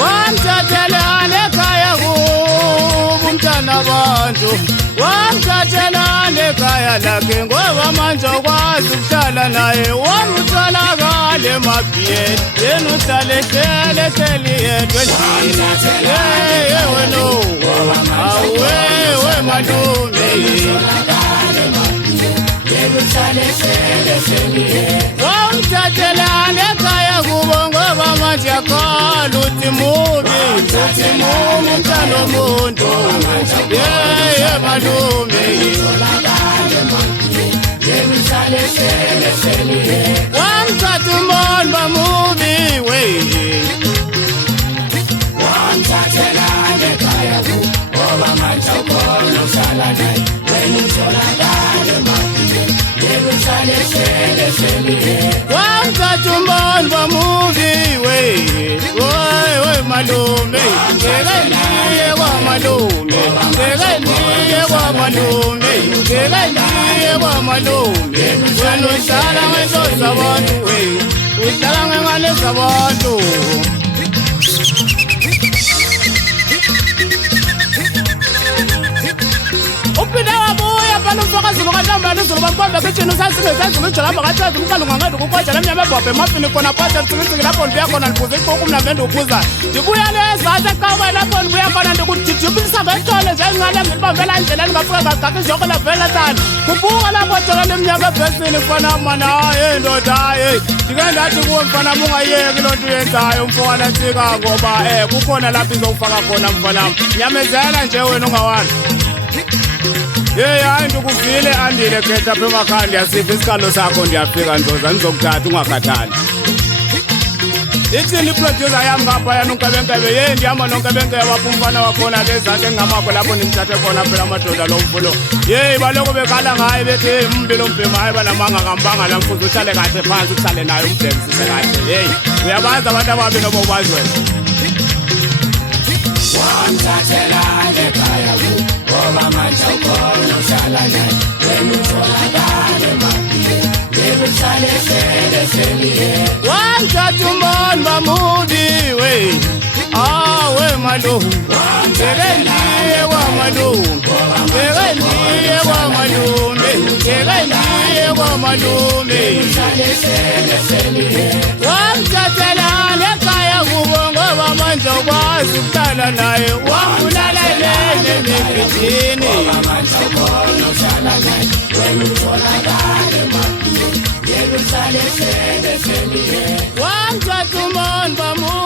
wamthathela lekhaya kubo umntana abantu wamthathela lekhaya lakhe ngoba manje ukwazi ukuhlala naye wamtholakala emabhiyeni yena uhlale hleli yedwa endlini wena awe malume wamthathela lekhaya kubo ngoba manje akhala uthi mubi umntana womuntu malume wamthatha umboni bamubi we wamthathela lekhaya kubo ngoba manje ukhona uhlala naye wena utholakala emabhiyeni wamthatha umboni bamubi we malume ngekeliye kwamalume wena uhlala ngeso zabantu uhlala ngengane zabantu uphinde wabuya phela umfakazi lokantambama izulu bambombe kitchen usasingezenzulu ijolamba kachaza umqalunga ngadu kukoja lemnyama ebhabhe emafini khona phakathi alitsikitsiki lapho ndibuya khona ndibuza ikuku mnamende ubuza ndibuya lezantsi ecawe lapho ndibuya khona ndikudidibisa ngehlole nje ingane ngilibambela endleleni ngafika ngagaka ijoko lavela tani kubuka lapho jola lemnyama ebhesini mfana mana hayi ndoda hayi ndike ndathi kuwe mfana ungayeki loo nto uyenzayo mfokana ntsika ngoba kukhona lapho izokufaka khona mfanam nyamezela nje wena ungawani hayi ndikuvile andile khetha apha emakhaya ndiyasiva isikalo sakho ndiyafika ndoza ndizokuthatha ungakhathali ithini iproducer yam ngaphayana unkebenkebe ndihamba nonkebenkebe wapha umfana wakhona ke ezantsi engamakho lapho ndimthathe khona phela amadoda lo mvulo baloko bekhala ngaye bethi mbi lo mbhema hayi banamanga kambanga la mfuzi uhlale kahle phansi uhlale naye umdebisise kahle uyabazi abantu ababi noba ubazi wena wamthathela lekhaya ngoba manje ukhona uhlala naye wena utholakala emabhiyeni wamthatha umboni bamubi we malume ngekeliye kwamalume wamthathela lekhaya kubo ngoba manje ukwazi ukuhlala naye wambulala nemifitini wamthatha umboni bamubi